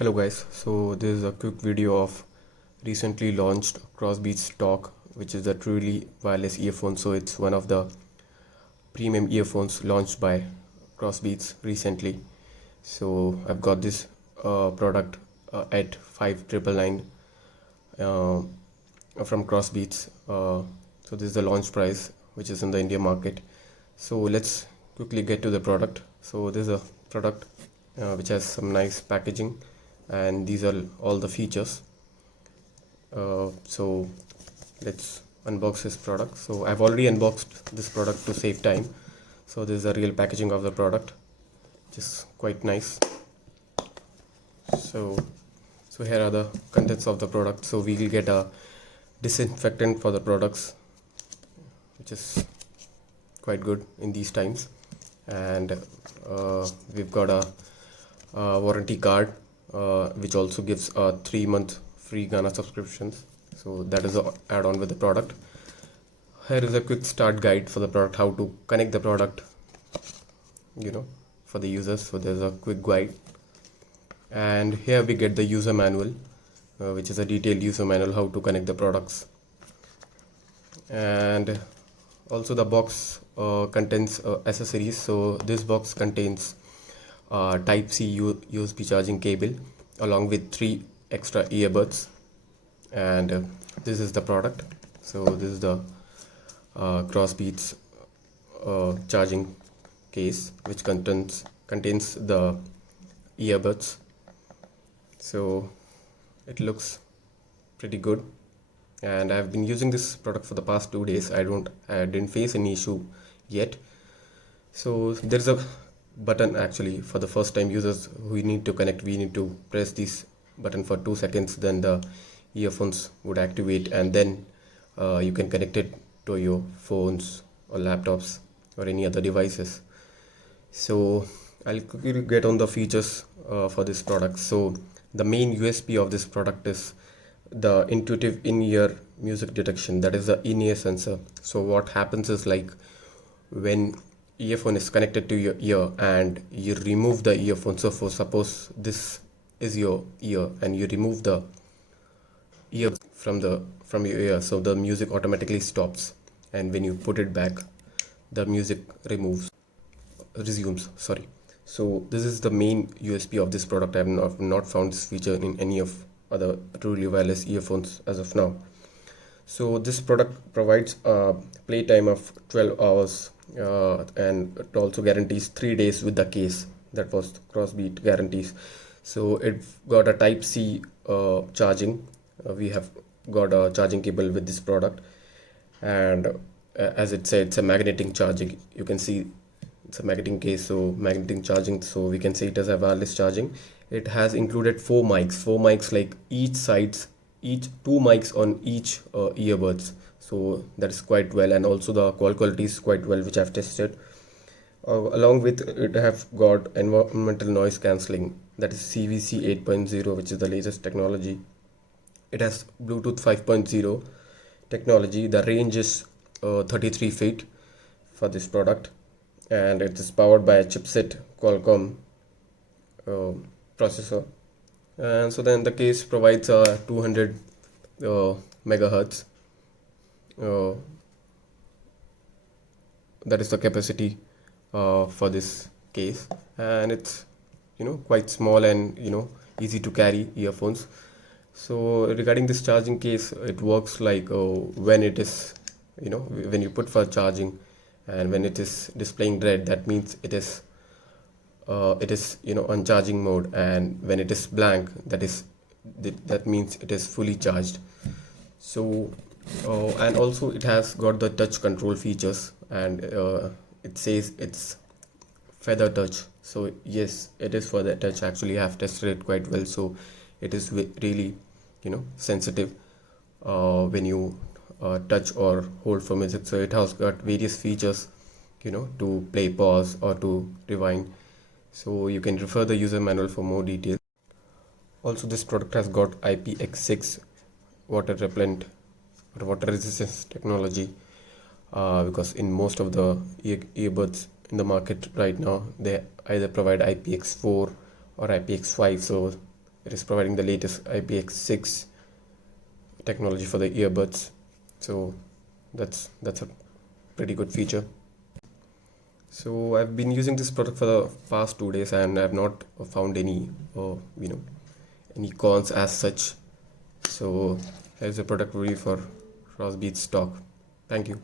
Hello guys, so this is a quick video of recently launched Crossbeats TORQ, which is a truly wireless earphone. So it's one of the premium earphones launched by Crossbeats recently. So I've got this product at 5,999 from Crossbeats. So this is the launch price, which is in the India market. So let's quickly get to the product. So this is a product which has some nice packaging, and these are all the features. So let's unbox this product. So I've already unboxed this product to save time. So this is the real packaging of the product, which is quite nice. So here are the contents of the product. So we will get a disinfectant for the products, which is quite good in these times, and we've got a warranty card, which also gives a 3-month free Ghana subscriptions. So that is a add-on with the product. Here is a quick start guide for the product, how to connect the product, for the users. So there's a quick guide, and here we get the user manual, which is a detailed user manual how to connect the products. And also the box contains accessories. So this box contains type C USB charging cable along with 3 extra earbuds, and this is the product. So this is the Crossbeats charging case, which contains the earbuds. So it looks pretty good, and I've been using this product for the past 2 days. I didn't face any issue yet. So there's a button actually for the first time users who need to connect. We need to press this button for 2 seconds, then the earphones would activate, and then you can connect it to your phones or laptops or any other devices. So I'll quickly get on the features for this product. So the main USP of this product is the intuitive in-ear music detection, that is the in-ear sensor. So what happens is, like, when earphone is connected to your ear and you remove the earphone, so for suppose this is your ear and you remove the ear from your ear, so the music automatically stops, and when you put it back, the music resumes. Sorry. So this is the main USP of this product. I have not found this feature in any of other truly wireless earphones as of now. So this product provides a playtime of 12 hours, and it also guarantees 3 days with the case. That was Crossbeat guarantees. So it got a type C charging. We have got a charging cable with this product, and as it said, it's a magnetic charging. You can see it's a magnetic case, so magnetic charging, so we can say it as a wireless charging. It has included 4 mics, like each 2 mics on each earbuds. So that is quite well, and also the call quality is quite well, which I've tested. Along with it, have got environmental noise cancelling, that is CVC 8.0, which is the latest technology. It has Bluetooth 5.0 technology. The range is 33 feet for this product, and it is powered by a chipset Qualcomm processor. And so then the case provides a 200 megahertz. That is the capacity for this case, and it's quite small and easy to carry earphones. So regarding this charging case, it works like when it is when you put for charging, and when it is displaying red, that means it is on charging mode, and when it is blank, that means it is fully charged. So and also it has got the touch control features, and it says it's feather touch. So yes, it is for the touch. Actually, I have tested it quite well, so it is really sensitive when you touch or hold for music. So it has got various features to play pause or to rewind. So you can refer the user manual for more details. Also, this product has got IPX6 water repellent or water resistance technology, because in most of the earbuds in the market right now, they either provide IPX4 or IPX5. So it is providing the latest IPX6 technology for the earbuds, so that's a pretty good feature. So I've been using this product for the past 2 days and I've not found any any cons as such. So here's a product review for Crossbeats TORQ. Thank you.